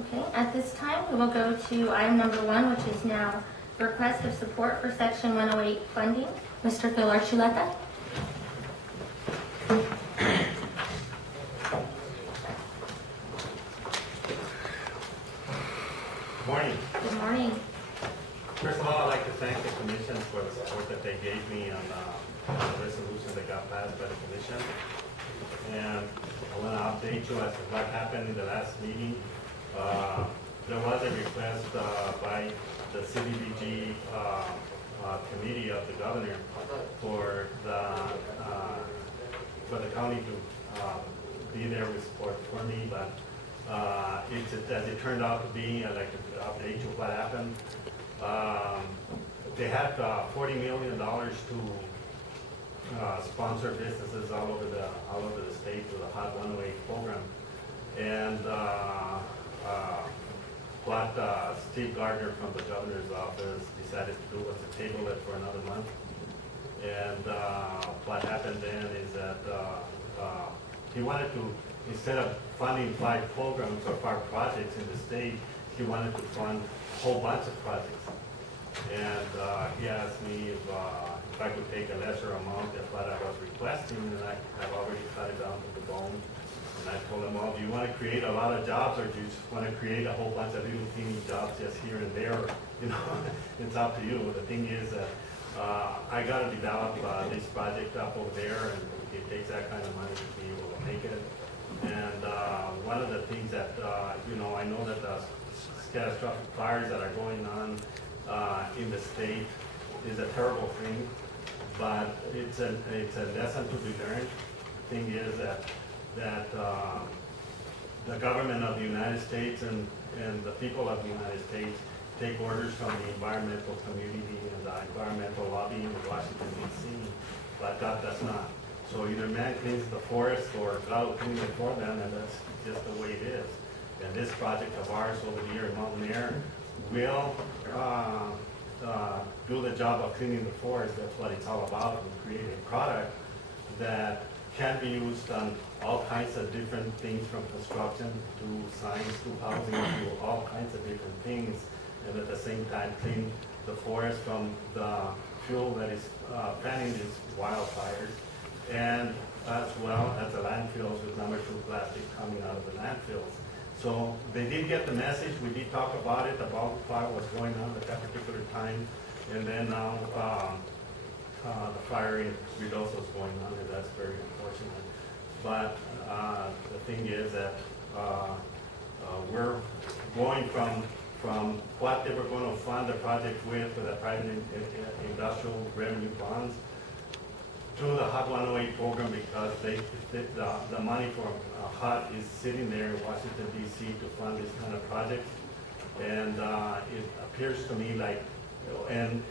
Okay, at this time, we will go to item number 1, which is now request of support for Section 108 funding. Mr. Pilar Chuleta. Good morning. Good morning. First of all, I'd like to thank the commission for the support that they gave me on the resolution that got passed by the commission. And I want to update you as to what happened in the last meeting. There was a request by the CDBG committee of the governor for the county to be there with support for me, but as it turned out to be, I'd like to update you what happened. They had $40 million to sponsor businesses all over the state through the Hot 108 program, and what Steve Gardner from the governor's office decided to do was to table it for another month. And what happened then is that he wanted to, instead of funding 5 programs or 5 projects in the state, he wanted to fund a whole bunch of projects. And he asked me if I could take a lesser amount than what I was requesting, and I have already cut it down to the bone. And I told him, well, do you want to create a lot of jobs, or do you just want to create a whole bunch of little teeny jobs just here and there? You know, it's up to you. The thing is that I got to develop this project up over there, and it takes that kind of money to be able to make it. And one of the things that, I know that the catastrophic fires that are going on in the state is a terrible thing, but it's a lesson to be learned. The thing is that the government of the United States and the people of the United States take orders from the environmental community and the environmental lobby in Washington, D.C., but God does not. So either man cleans the forest or God will clean it for them, and that's just the way it is. And this project of ours over here in Mountain Air will do the job of cleaning the forest. That's what it's all about. We create a product that can be used on all kinds of different things, from construction to science to housing to all kinds of different things, and at the same time clean the forest from the fuel that is fanning these wildfires, and as well as the landfills with number 2 plastic coming out of the landfills. So they did get the message. We did talk about it. The wildfire was going on at that particular time, and then now the fire in Ruidoso is going on, and that's very unfortunate. But the thing is that we're going from what they were going to fund the project with the private industrial revenue bonds to the Hot 108 program, because the money for HUD is sitting there in Washington, D.C. to fund this kind of project. And it appears to me like, and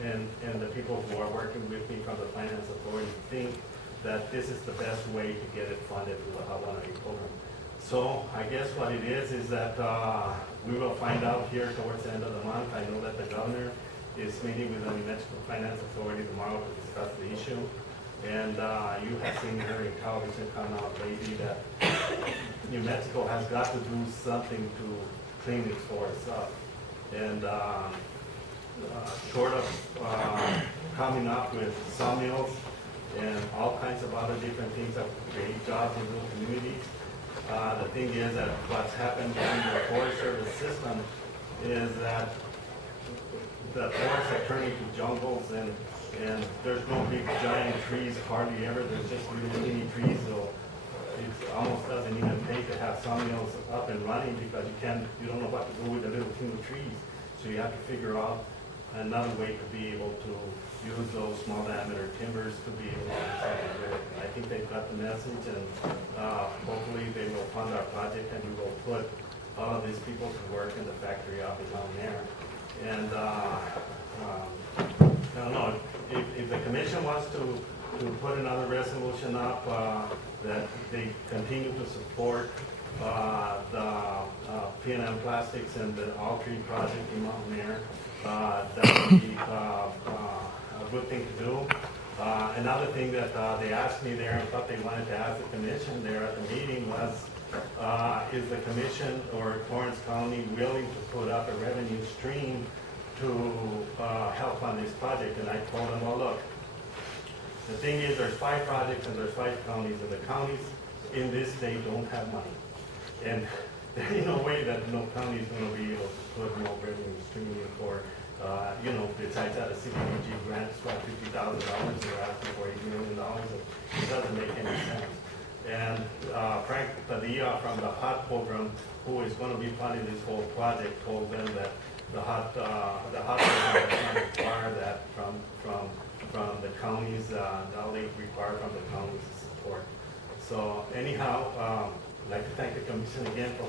the people who are working with me from the Finance Authority think that this is the best way to get it funded through the HUD 108 program. So I guess what it is that we will find out here towards the end of the month. I know that the governor is meeting with the New Mexico Finance Authority tomorrow to discuss the issue. And you have seen here in television come out lately that New Mexico has got to do something to clean its forests up. And short of coming up with sawmills and all kinds of other different things that create jobs in those communities, the thing is that what's happened in the Forest Service system is that the forests are turning to jungles, and there's no big giant trees hardly ever. There's just really teeny trees, so it almost doesn't even pay to have sawmills up and running, because you don't know what to do with the little teeny trees. So you have to figure out another way to be able to use those small diameter timbers to be able to do something with it. I think they've got the message, and hopefully they will fund our project, and we will put all of these people to work in the factory up in Mountain Air. And I don't know, if the commission wants to put another resolution up that they continue to support the P&M Plastics and the All-Tree project in Mountain Air, that would be a good thing to do. Another thing that they asked me there, and thought they wanted to ask the commission there at the meeting, was is the commission or Torrance County put up a revenue stream to help on this project. And I told them, well, look, the thing is, there's 5 projects and there's 5 counties, and the counties in this state don't have money. And there ain't no way that no county is gonna be able to put no revenue stream in for, besides that, a CDBG grant is about $50,000, they're asking for $8 million. It doesn't make any sense. And Frank Padilla from the HOT program, who is gonna be funding this whole project, told them that the HOT program does not require that from the counties, now they require from the counties support. So anyhow, I'd like to thank the commission again for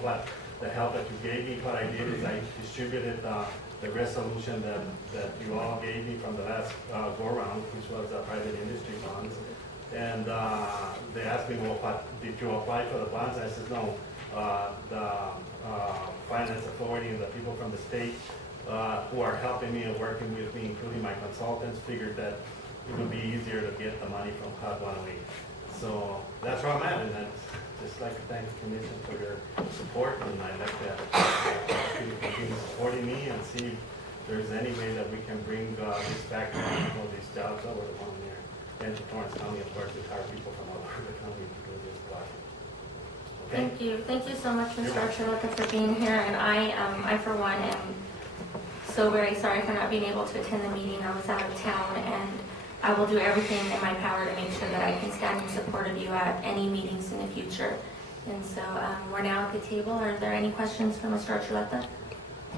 the help that you gave me. What I did is I distributed the resolution that you all gave me from the last go-around, which was private industry bonds. And they asked me, well, did you apply for the bonds? I said, no. The finance authority and the people from the state who are helping me and working with me, including my consultants, figured that it would be easier to get the money from HUD 108. So that's where I'm at, and I'd just like to thank the commission for your support, and I'd like to continue supporting me and see if there's any way that we can bring this factory, these jobs over to one year. And to Torrance County, of course, we hire people from all over the county to do this project. Okay? Thank you so much, Mr. Archuleta, for being here, and I for one am so very sorry for not being able to attend the meeting. I was out of town, and I will do everything in my power to make sure that I can stand in support of you at any meetings in the future. And so we're now at the table. Are there any questions for Mr. Archuleta?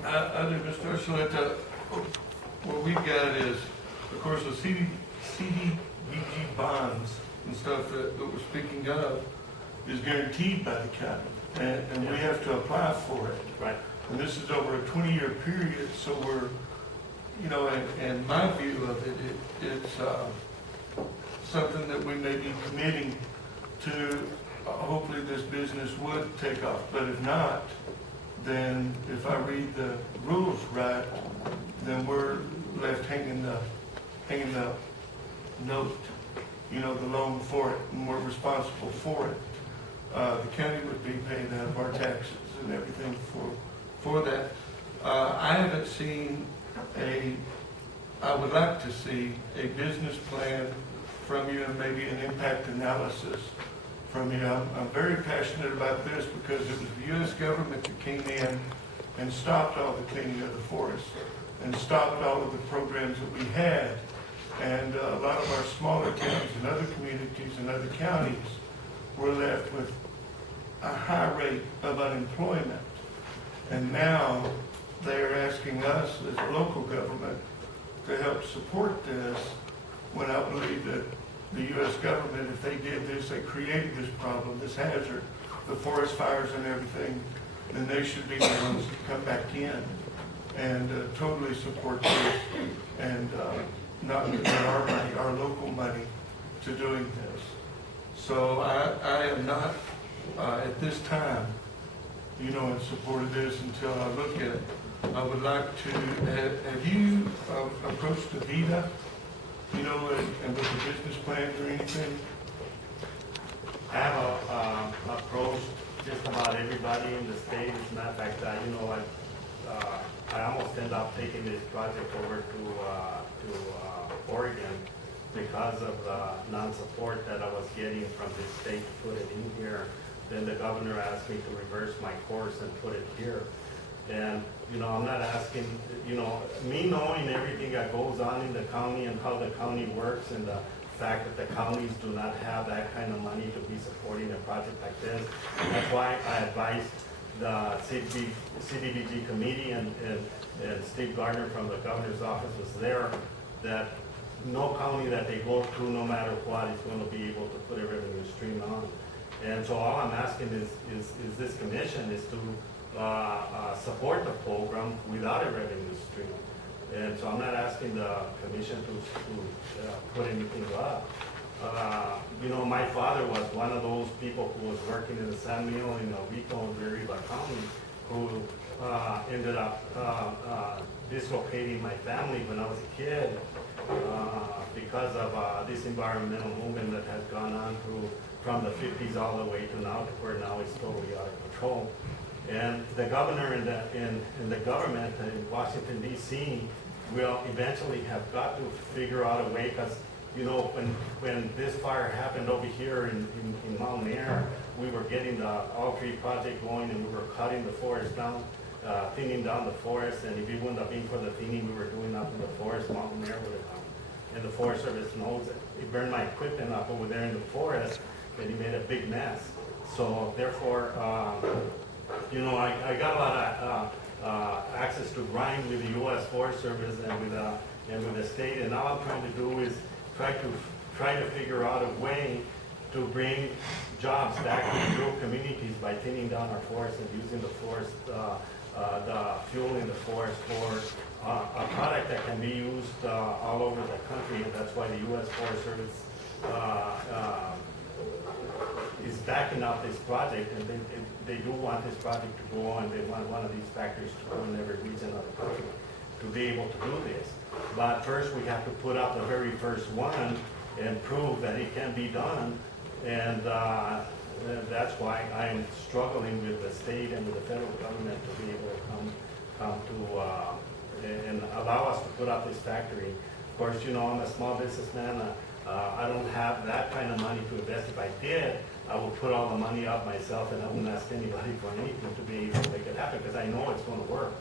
Other Mr. Archuleta, what we've got is, of course, the CDBG bonds and stuff that we're speaking of is guaranteed by the county, and we have to apply for it. Right. And this is over a 20-year period, so we're, and my view of it, it's something that we may be committing to. Hopefully this business would take off, but if not, then if I read the rules right, then we're left hanging the note, the loan for it, and we're responsible for it. The county would be paying out of our taxes and everything for that. I haven't seen I would like to see a business plan from you and maybe an impact analysis from you. I'm very passionate about this because it was the U.S. government that came in and stopped all the cleaning of the forest and stopped all of the programs that we had. And a lot of our smaller towns and other communities and other counties were left with a high rate of unemployment. And now they're asking us as a local government to help support this, when I believe that the U.S. government, if they did this, they created this problem, this hazard, the forest fires and everything, then they should be the ones to come back in and totally support this and not put our money, our local money, to doing this. So I am not, at this time, in support of this until I look at it. I would like to, have you approached the VITA, and with the business plans or anything? I have approached just about everybody in the state. As a matter of fact, I almost ended up taking this project over to Oregon because of the non-support that I was getting from the state to put it in here. Then the governor asked me to reverse my course and put it here. And, I'm not asking, me knowing everything that goes on in the county and how the county works and the fact that the counties do not have that kind of money to be supporting a project like this. That's why I advised the CDBG committee and Steve Gardner from the governor's office was there, that no county that they go to, no matter what, is going to be able to put a revenue stream on. And so all I'm asking is this commission is to support the program without a revenue stream. And so I'm not asking the commission to put anything up. My father was one of those people who was working in the sand mill in Oviedo and Riva County, who ended up dislocating my family when I was a kid because of this environmental movement that has gone on from the 50s all the way to now, to where now it's totally out of control. And the governor in the government in Washington DC will eventually have got to figure out a way, because you know, when this fire happened over here in Mountain Air, we were getting the All Tree project going, and we were cutting the forest down, thinning down the forest, and if it wouldn't have been for the thinning we were doing up in the forest, Mountain Air would have come. And the Forest Service knows it. It burned my equipment up over there in the forest, and it made a big mess. So therefore, you know, I got a lot of access to grind with the U.S. Forest Service and with the state, and all I'm trying to do is try to figure out a way to bring jobs back to rural communities by thinning down our forests and using the forest, the fuel in the forest for a product that can be used all over the country, and that's why the U.S. Forest Service is backing up this project, and they do want this project to go on. They want one of these factories to go in every region of the country to be able to do this. But first, we have to put up the very first one and prove that it can be done. And that's why I'm struggling with the state and with the federal government to be able to come to and allow us to put up this factory. Of course, you know, I'm a small businessman. I don't have that kind of money to invest. If I did, I would put all the money up myself, and I wouldn't ask anybody for anything to be able to make it happen, because I know it's going to work.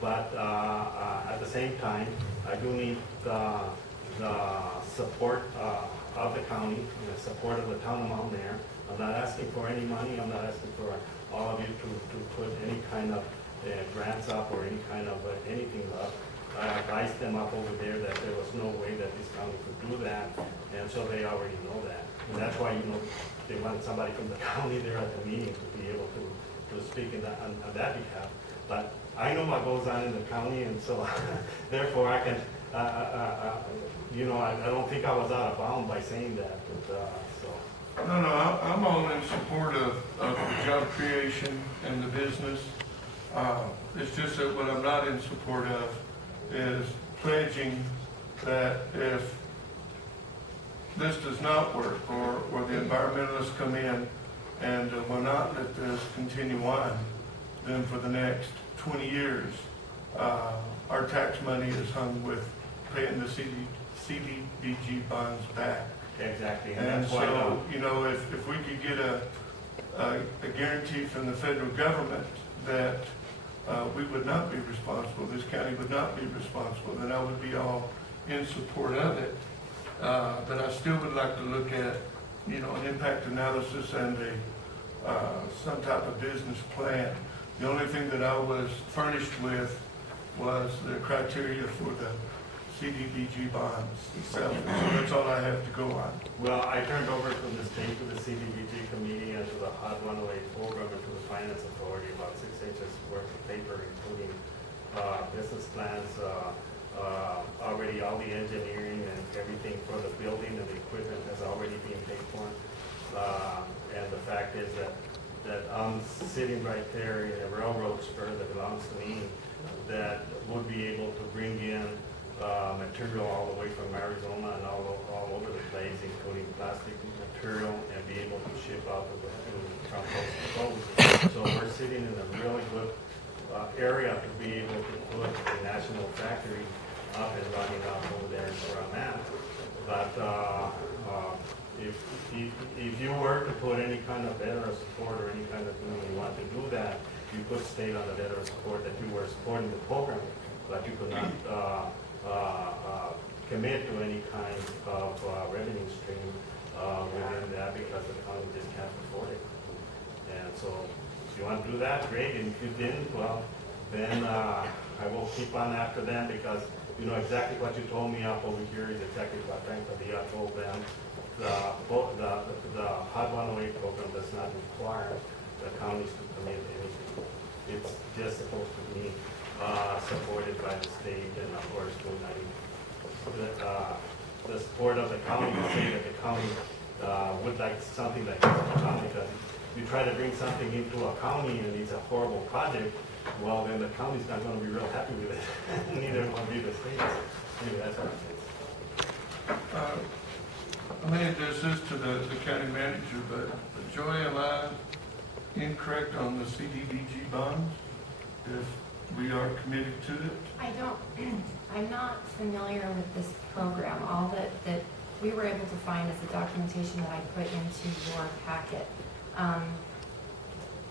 But at the same time, I do need the support of the county, and the support of the town of Mountain Air. I'm not asking for any money. I'm not asking for all of you to put any kind of grants up or any kind of anything up. I advised them up over there that there was no way that this county could do that, and so they already know that. And that's why, you know, they wanted somebody from the county there at the meeting to be able to speak on that behalf. But I know what goes on in the county, and so therefore I can, you know, I don't think I was out of bounds by saying that. But, so. No, I'm all in support of the job creation and the business. It's just that what I'm not in support of is pledging that if this does not work, or the environmentalists come in and will not let this continue on, then for the next 20 years, our tax money is hung with paying the CDBG bonds back. Exactly. And that's why, so, you know, if we could get a guarantee from the federal government that we would not be responsible, this county would not be responsible, then I would be all in support of it. But I still would like to look at, you know, an impact analysis and some type of business plan. The only thing that I was furnished with was the criteria for the CDBG bonds itself. So that's all I have to go on. well, I turned over from the state to the CDBG committee and to the Hot 108 program and to the Finance Authority about 6 inches worth of paper, including business plans, already all the engineering and everything for the building and the equipment has already been paid for. And the fact is that I'm sitting right there in a railroad spur that belongs to me that would be able to bring in material all the way from Arizona and all over the place, including plastic material, and be able to ship out from coast to coast. So we're sitting in a really good area to be able to put a national factory up and running up over there where I'm at. But if you were to put any kind of letter of support or any kind of thing you want to do that, you could state on the letter of support that you were supporting the program, but you could not commit to any kind of revenue stream within that, because the county just can't afford it. And so if you want to do that, great. And if you didn't, well, then I will keep on after them, because you know exactly what you told me up over here is exactly what Frank Padilla told them. The Hot 108 program does not require the counties to commit anything. It's just supposed to be supported by the state, and of course, the support of the county to say that the county would like something like this in the county, because if you try to bring something into a county and it's a horrible project, well, then the county's not going to be real happy with it. Neither will be the state. Anyway, that's what it is. I may address this to the county manager, but Joy, am I incorrect on the CDBG bonds, if we are committed to it? I'm not familiar with this program. All that we were able to find is the documentation that I put into your packet.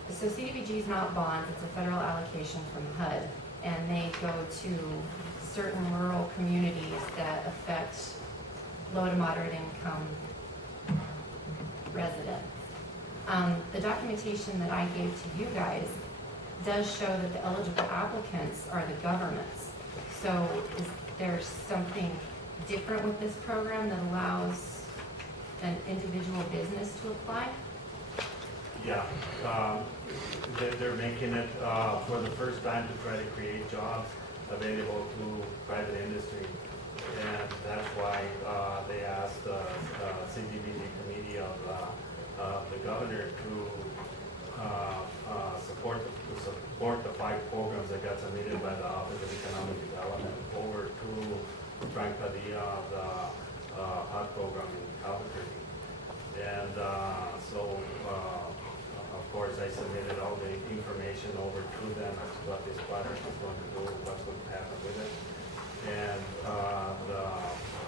So CDBG is not bonds, it's a federal allocation from HUD, and they go to certain rural communities that affect low to moderate income residents. The documentation that I gave to you guys does show that the eligible applicants are the governments. So is there something different with this program that allows an individual business to apply? Yeah, they're making it for the first time to try to create jobs available to private industry. And that's why they asked the CDBG committee of the governor to support the 5 programs that got submitted by the Office of Economic Development over to Frank Padilla of the HUD program in Albuquerque. And of course, I submitted all the information over to them as to what this project is going to do, what's going to happen with it. And the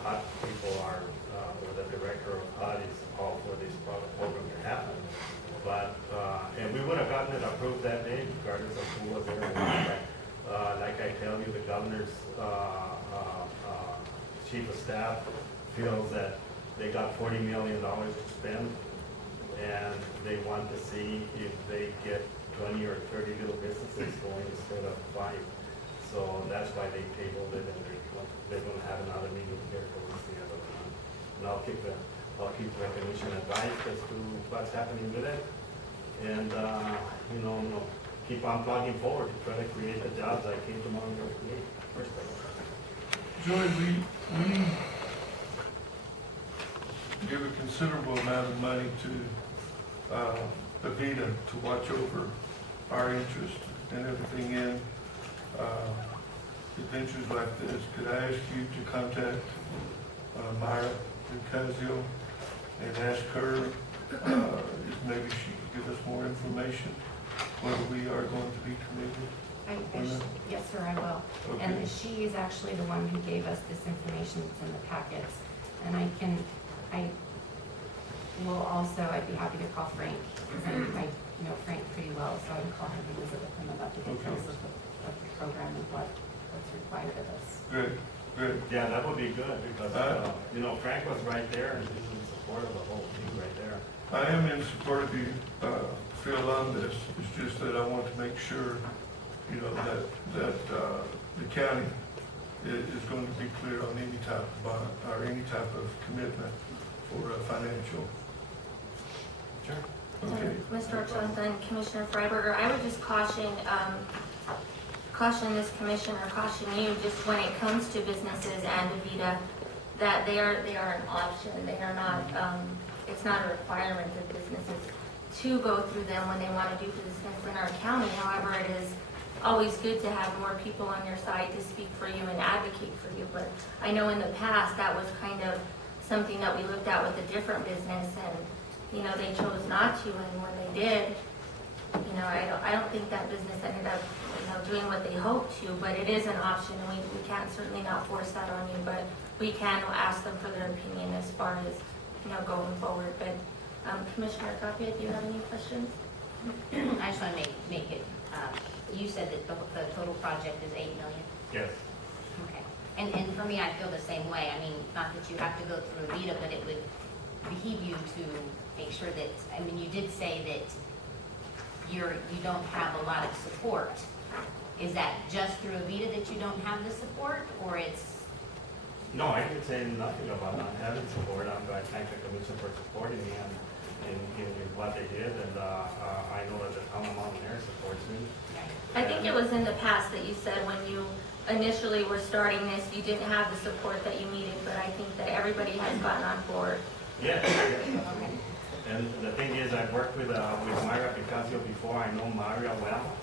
HUD people are, or the director of HUD is all for this program to happen. But, and we would have gotten it approved that day, regardless of who was there. Like I tell you, the governor's chief of staff feels that they got $40 million to spend, and they want to see if they get 20 or 30 little businesses going instead of 5. So that's why they tabled it, and they're going to have another meeting here towards the end of the month. And I'll keep recognition advised as to what's happening with it, and keep on plugging forward to try to create the jobs I came to Monterey to create. First of all. Joy, we give a considerable amount of money to Avita to watch over our interest and everything in adventures like this. Could I ask you to contact Myra Ocasio and ask her if maybe she could give us more information whether we are going to be committed? Yes, sir, I will. Okay. And she is actually the one who gave us this information that's in the packets. And I'd be happy to call Frank, because I know Frank pretty well, so I can call him and visit with him about the details of the program and what's required of us. Good, good. Yeah, that would be good, because, Frank was right there, and he's in support of the whole thing right there. I am in support of you, Phil, on this. It's just that I want to make sure, that the county is going to be clear on any type of bond or any type of commitment for financial. Sure. Okay. Mr. Ochoa and Commissioner Freiberger, I would just caution this commission, or caution you, just when it comes to businesses and Avita, that they are an option. They are not, it's not a requirement of businesses to go through them when they want to do business in our county. However, it is always good to have more people on your side to speak for you and advocate for you. But I know in the past that was kind of something that we looked at with a different business, and they chose not to, and when they did, I don't think that business ended up doing what they hoped to. But it is an option, and we can't certainly not force that on you, but we can ask them for their opinion as far as going forward. But Commissioner Tapia, do you have any questions? I just want to make it, you said that the total project is $8 million? Yes. Okay. And for me, I feel the same way. I mean, not that you have to go through Avita, but it would behoove you to make sure that, you did say that you don't have a lot of support. Is that just through Avita that you don't have the support, or it's? No, I didn't say nothing about not having support. I thank the commission for supporting me in what they did, and I know that the town of Montclair supports me. I think it was in the past that you said when you initially were starting this, you didn't have the support that you needed, but I think that everybody has gotten on board. Yes. And the thing is, I've worked with Myra Ocasio before. I know Myra well.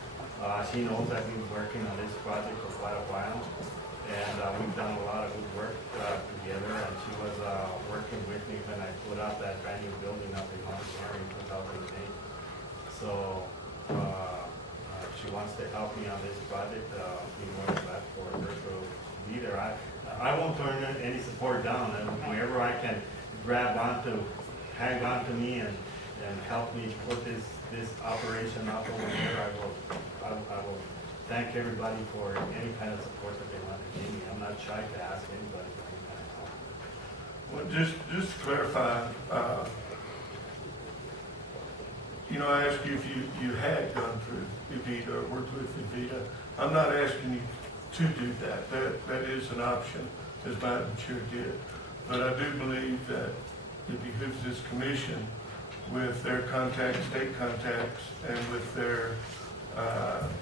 She knows I've been working on this project for quite a while, and we've done a lot of good work together, and she was working with me when I put up that brand new building up in Montclair in 2008. So, she wants to help me on this project, be more glad for her to be there. I won't turn any support down, and wherever I can grab onto, hang on to me and help me put this operation up over there, I will thank everybody for any kind of support that they want to give me. I'm not shy to ask anybody for any kind of help. Well, just to clarify, you know, I asked you if you had gone through Evita or worked with Evita. I'm not asking you to do that. That is an option, as Madam Chair did. But I do believe that it behooves this commission, with their contacts, state contacts, and with their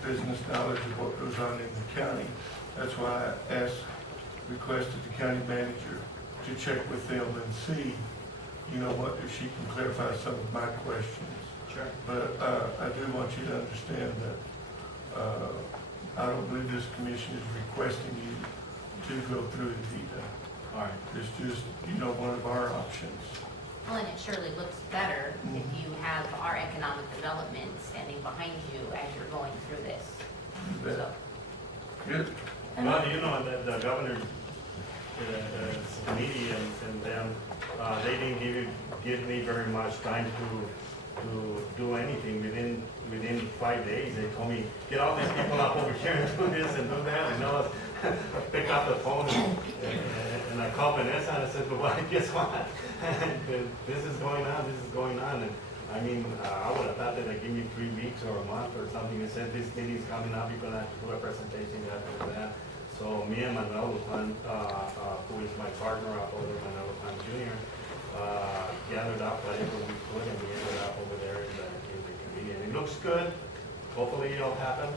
business knowledge of what goes on in the county. That's why I requested the county manager to check with them and see, you know, what, if she can clarify some of my questions. Sure. But I do want you to understand that I don't believe this commission is requesting you to go through Evita. All right. It's just, you know, one of our options. Well, and it surely looks better if you have our economic development standing behind you as you're going through this. You bet. So, Good. Well, you know, the governor, committee and them, they didn't give me very much time to do anything. Within 5 days, they told me, get all these people up over here and do this and do that. And I pick up the phone and I called Vanessa and I said, well, guess what? This is going on. And I mean, I would have thought that they'd give me 3 weeks or a month or something. They said, this meeting's coming up, you're gonna have to do a presentation, you have to do that. So me and Manuel Lupin, who is my partner up over there, Manuel Lupin Jr., gathered up whatever we could, and we ended up over there in the committee. And it looks good. Hopefully it'll happen.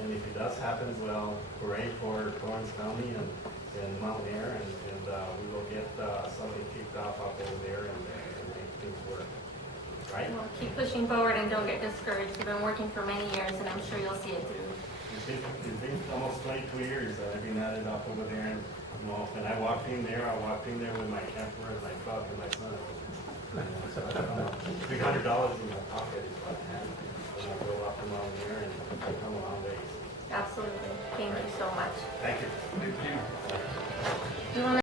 And if it does happen, well, hooray for Torrance County and Mount Air, and we will get something kicked off up over there and make things work. Right? Well, keep pushing forward and don't get discouraged. You've been working for many years, and I'm sure you'll see it through. It's been almost 22 years that I've been at it up over there, and you know, when I walked in there with my camper and my truck and my son. So I don't know, $300 in my pocket is what I have when I go up to Mount Air, and I come a long way. Absolutely. Thank you so much. Thank you. Thank you. You want